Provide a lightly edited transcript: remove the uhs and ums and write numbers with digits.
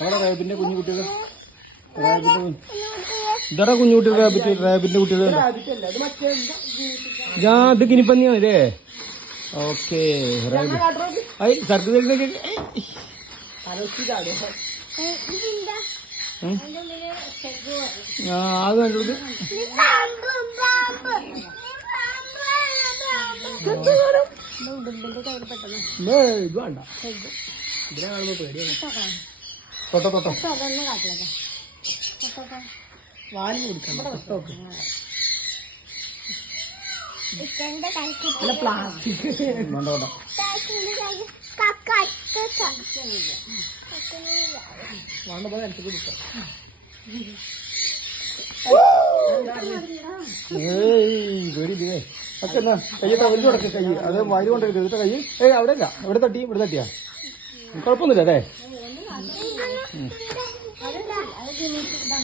അവിടെ റാബിന്റെ കുഞ്ഞു കുട്ടികൾ ഇതാ കുഞ്ഞുകുട്ടി റാബിന്റെ കുട്ടികൾ ഇത് ഗിനിപ്പന്നിയാണ് ഇല്ലേ? ഓക്കെ സർക്കിൾ അത് കണ്ടത് ഇത് വേണ്ട ഇതിനെ കാണുമ്പോ പേടിയാണ്. തൊട്ടോ തൊട്ടോ വാലി കൊടുക്കണ്ട. പ്ലാസ്റ്റിക് വേണ്ട വേണ്ട. പേടിയില്ലേ ഒക്കെ എന്നാ കയ്യിട്ട് വലിയ കൊടുക്ക കൈ അത് വാരി കൊണ്ടിരിക്കും കൈ. അവിടെ അല്ല ഇവിടെ തട്ടി ഇവിടെ തട്ടിയാ കുഴപ്പമൊന്നുമില്ല അല്ലേ?